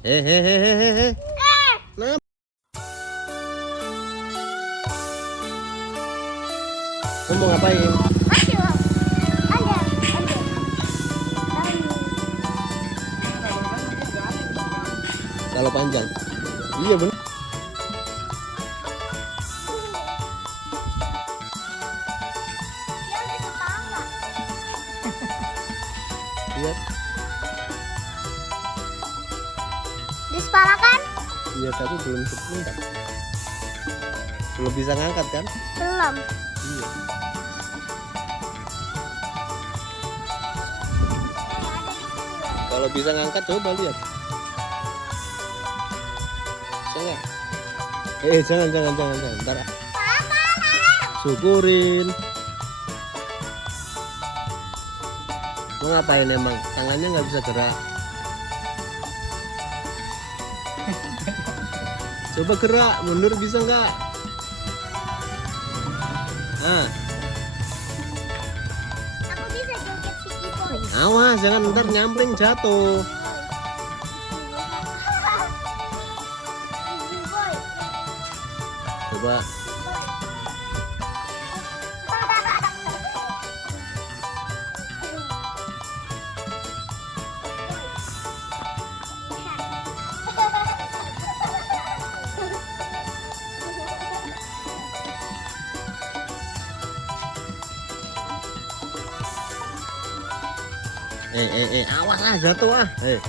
Hehehehehe. Nah, kamu mau ngapain? Masih loh. Ada. Kalau panjang. Iya bener. Dia udah kepala. Lihat. Di kepala kan? Iya tapi belum sepenuhnya. Belum bisa ngangkat kan? Belum. Iya. Kalau bisa ngangkat coba lihat. Bisa nggak? Jangan. Ntar syukurin. Mau ngapain emang? Tangannya nggak bisa gerak. Coba gerak, mundur bisa nggak? Nah, Aku bisa joget City Boy. awas jangan ntar nyampling jatuh. City Boy. Coba. Awas ah jatuh ah. Eh.